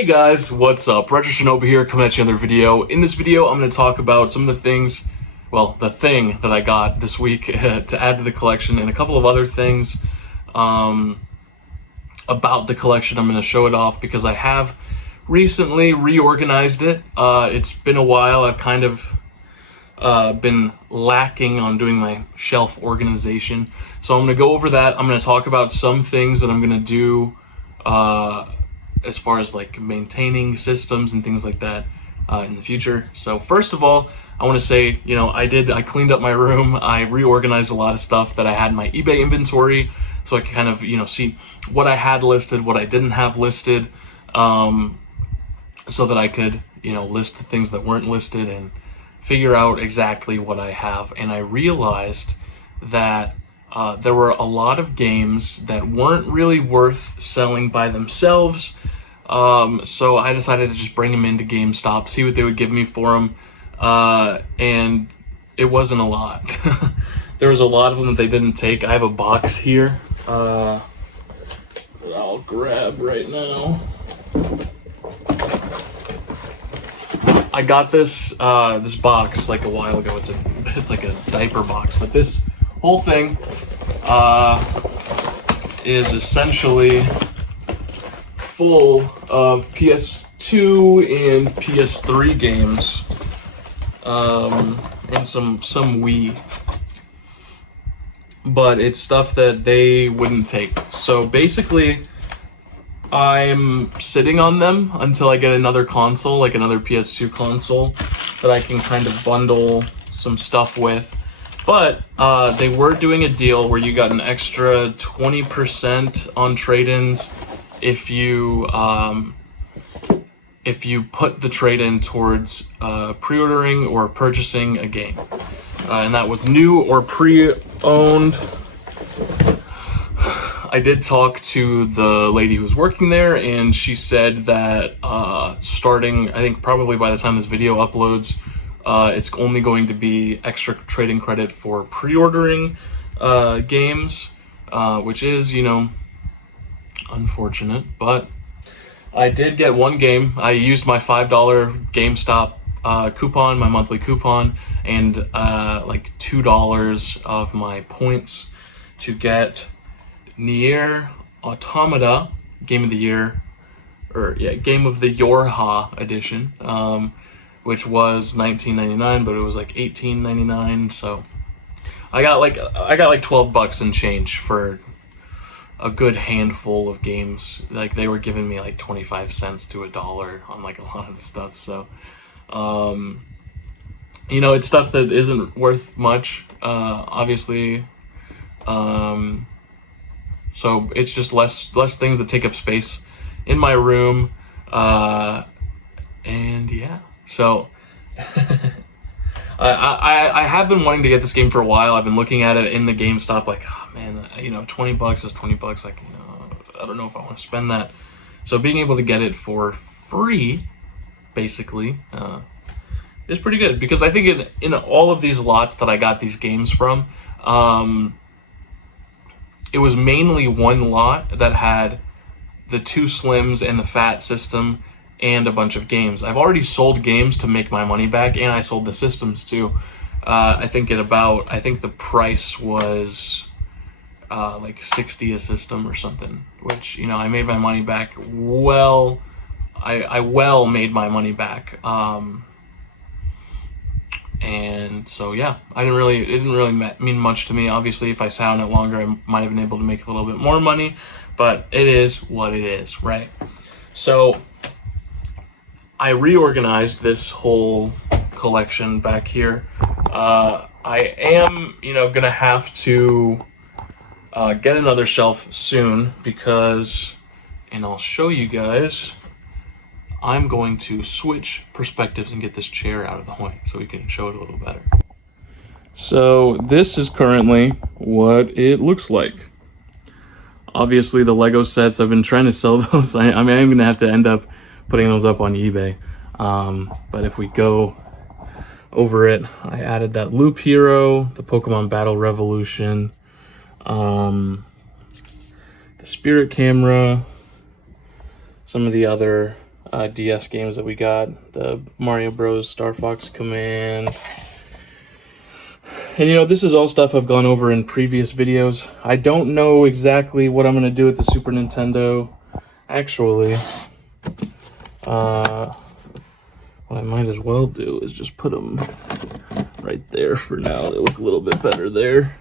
Hey guys, what's up? Retro Shinobi here, coming at you another video. In this video, I'm going to talk about some of the things, well, the thing that I got this week to add to the collection, and a couple of other things about the collection. I'm going to show it off because I have recently reorganized it. It's been a while. I've kind of been lacking on doing my shelf organization. So I'm going to go over that. I'm going to talk about some things that I'm going to do as far as like maintaining systems and things like that in the future. So first of all, I want to say, I cleaned up my room. I reorganized a lot of stuff that I had in my eBay inventory, so I could kind of, see what I had listed, what I didn't have listed, so that I could, list the things that weren't listed and figure out exactly what I have. And I realized that there were a lot of games that weren't really worth selling by themselves. So I decided to just bring them into GameStop, see what they would give me for them. And it wasn't a lot. There was a lot of them that they didn't take. I have a box here that I'll grab right now. I got this this box like a while ago. It's like a diaper box, but this whole thing is essentially full of PS2 and PS3 games, and some Wii, but it's stuff that they wouldn't take. So basically, I'm sitting on them until I get another console, like another PS2 console, that I can kind of bundle some stuff with. But they were doing a deal where you got an extra 20% on trade-ins if you put the trade-in towards pre-ordering or purchasing a game, and that was new or pre-owned. I did talk to the lady who was working there, and she said that starting, I think probably by the time this video uploads, it's only going to be extra trading credit for pre-ordering games, which is, unfortunate. But I did get one game. I used my $5 GameStop coupon, my monthly coupon, and like $2 of my points to get Nier Automata Game of the Year, Game of the Yorha edition, which was $19.99, but it was like $18.99. So I got like $12 and change for a good handful of games. Like, they were giving me like 25 cents to $1 on like a lot of the stuff. So it's stuff that isn't worth much, obviously. So it's just less things that take up space in my room, and yeah. So I have been wanting to get this game for a while. I've been looking at it in the GameStop, like, oh man, $20 is $20. Like, I don't know if I want to spend that. So being able to get it for free, basically, is pretty good, because I think in all of these lots that I got these games from, it was mainly one lot that had the 2 slims and the fat system and a bunch of games. I've already sold games to make my money back, and I sold the systems too. I think the price was like $60 a system or something, which, I made my money back. Well, I made my money back. And so yeah, it didn't really mean much to me. Obviously, if I sat on it longer, I might have been able to make a little bit more money, but it is what it is, right? So I reorganized this whole collection back here. I am, gonna have to get another shelf soon, because, and I'll show you guys, I'm going to switch perspectives and get this chair out of the way so we can show it a little better. So this is currently what it looks like. Obviously, the Lego sets, I've been trying to sell those. I mean, I'm gonna have to end up putting those up on eBay. But if we go over it, I added that Loop Hero, the Pokemon Battle Revolution, the Spirit Camera, some of the other DS games that we got. The Mario Bros, Star Fox Command. And you know, this is all stuff I've gone over in previous videos. I don't know exactly what I'm going to do with the Super Nintendo. Actually, what I might as well do is just put them right there for now. They look a little bit better there.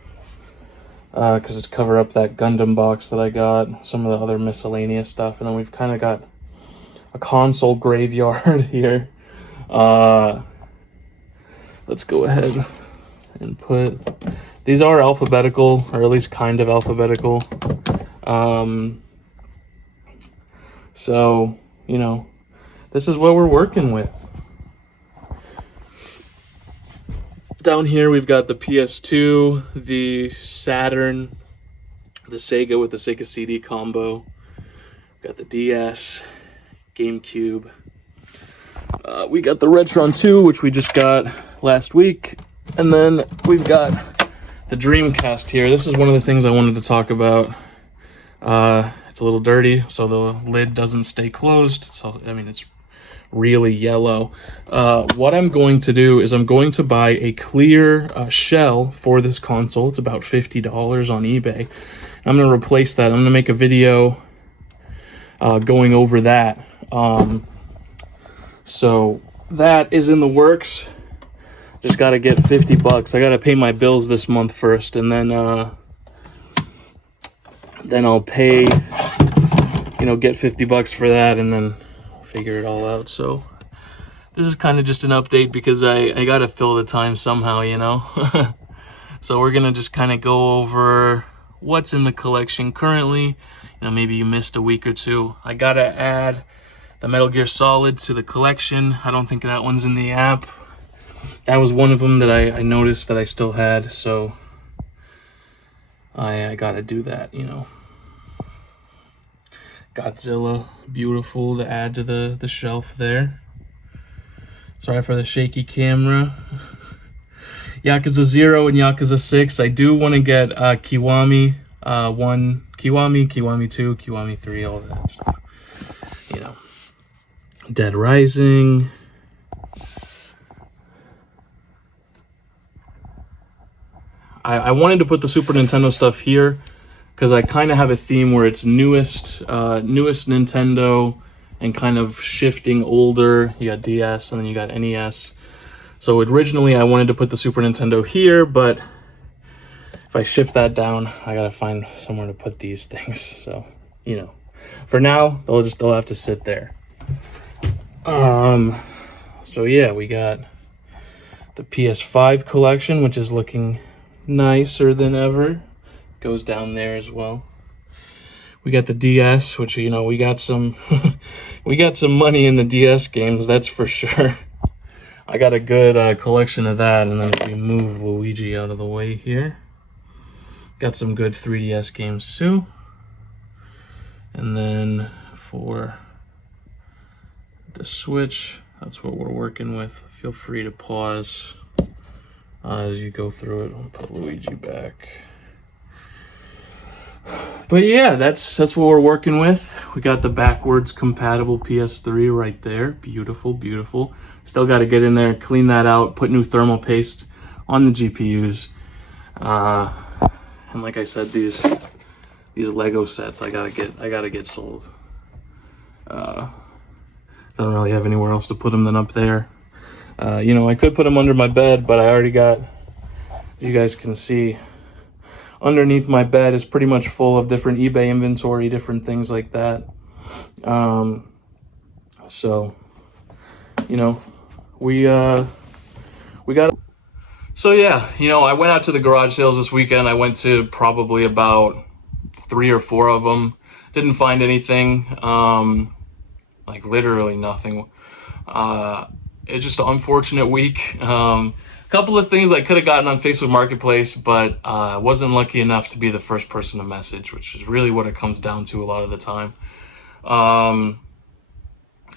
Because it's cover up that Gundam box that I got, some of the other miscellaneous stuff, and then we've kind of got a console graveyard here. Let's go ahead and put, these are alphabetical, or at least kind of alphabetical. So, you know, this is what we're working with. Down here we've got the PS2, the Saturn, the Sega with the Sega CD combo. We've got the DS, GameCube. We got the Retron 2, which we just got last week. And then we've got the Dreamcast here. This is one of the things I wanted to talk about. It's a little dirty, so the lid doesn't stay closed. So, I mean, it's really yellow. What I'm going to do is I'm going to buy a clear shell for this console. It's about $50 on eBay. I'm going to replace that. I'm going to make a video going over that. So that is in the works. Just got to get 50 bucks. I got to pay my bills this month first, and then I'll pay, you know, get 50 bucks for that, and then figure it all out. So this is kind of just an update because I got to fill the time somehow, you know. So we're going to just kind of go over what's in the collection currently. You know, maybe you missed a week or two. I got to add the Metal Gear Solid to the collection. I don't think that one's in the app. That was one of them that I noticed that I still had, so I got to do that, you know. Godzilla, beautiful to add to the shelf there. Sorry for the shaky camera. Yakuza 0 and Yakuza 6. I do want to get Kiwami 1, Kiwami 2, Kiwami 3, all that stuff. You know. Dead Rising. I wanted to put the Super Nintendo stuff here because I kind of have a theme where it's newest Nintendo and kind of shifting older. You got DS and then you got NES. So originally I wanted to put the Super Nintendo here, but if I shift that down, I gotta find somewhere to put these things. So, you know, for now they'll have to sit there. So yeah, we got the PS5 collection, which is looking nicer than ever. Goes down there as well. We got the DS, which, you know, we got some we got some money in the DS games, that's for sure. I got a good collection of that. And then if we move Luigi out of the way here, got some good 3DS games too. And then for the Switch, that's what we're working with. Feel free to pause as you go through it. I'll put Luigi back. But yeah, that's what we're working with. We got the backwards compatible PS3 right there. Beautiful, beautiful. Still got to get in there, clean that out, put new thermal paste on the GPUs. And like I said, these Lego sets I gotta get sold. Don't really have anywhere else to put them than up there. You know, I could put them under my bed, but I already got, you guys can see, underneath my bed is pretty much full of different eBay inventory, different things like that. So, you know, we got. So yeah, you know, I went out to the garage sales this weekend. I went to probably about 3 or 4 of them. Didn't find anything. Like literally nothing. It's just an unfortunate week. Couple of things I could have gotten on Facebook Marketplace, but wasn't lucky enough to be the first person to message, which is really what it comes down to a lot of the time.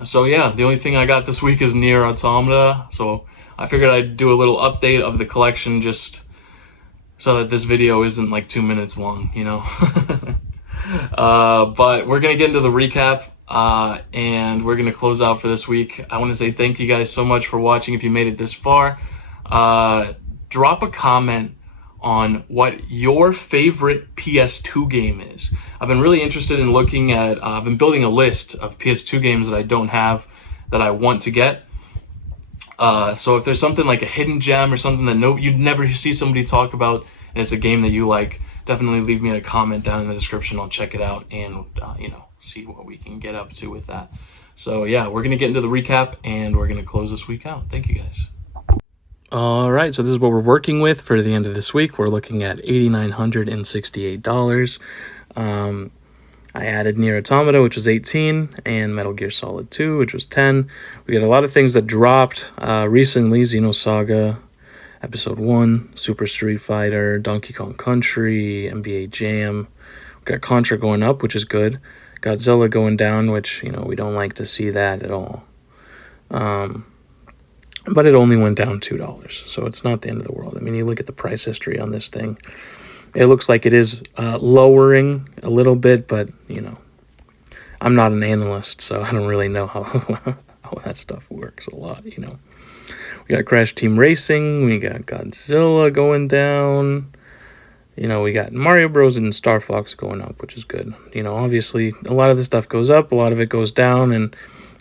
So yeah, the only thing I got this week is Nier Automata. So I figured I'd do a little update of the collection just so that this video isn't like 2 minutes long, you know. But we're gonna get into the recap. And we're going to close out for this week. I want to say thank you guys so much for watching. If you made it this far, drop a comment on what your favorite PS2 game is. I've been really interested in looking at, I've been building a list of PS2 games that I don't have that I want to get. So if there's something like a hidden gem or something that you'd never see somebody talk about, and it's a game that you like, definitely leave me a comment down in the description. I'll check it out and, see what we can get up to with that. So yeah, we're going to get into the recap and we're going to close this week out. Thank you guys. All right, so this is what we're working with for the end of this week. We're looking at $8,968. I added Nier Automata, which was 18, and Metal Gear Solid 2, which was 10. We got a lot of things that dropped recently. Xenosaga, Episode 1, Super Street Fighter, Donkey Kong Country, NBA Jam. We got Contra going up, which is good. Godzilla going down, which, we don't like to see that at all. But it only went down $2, so it's not the end of the world. I mean, you look at the price history on this thing. It looks like it is lowering a little bit, but, I'm not an analyst, so I don't really know how that stuff works a lot, We got Crash Team Racing, we got Godzilla going down, we got Mario Bros. And Star Fox going up, which is good. Obviously, a lot of the stuff goes up, a lot of it goes down, and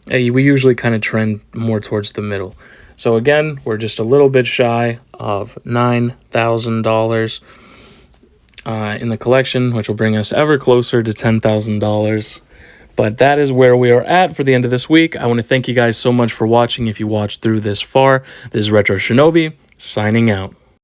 we usually kind of trend more towards the middle. So again, we're just a little bit shy of $9,000 in the collection, which will bring us ever closer to $10,000. But that is where we are at for the end of this week. I want to thank you guys so much for watching. If you watched through this far, this is Retro Shinobi, signing out.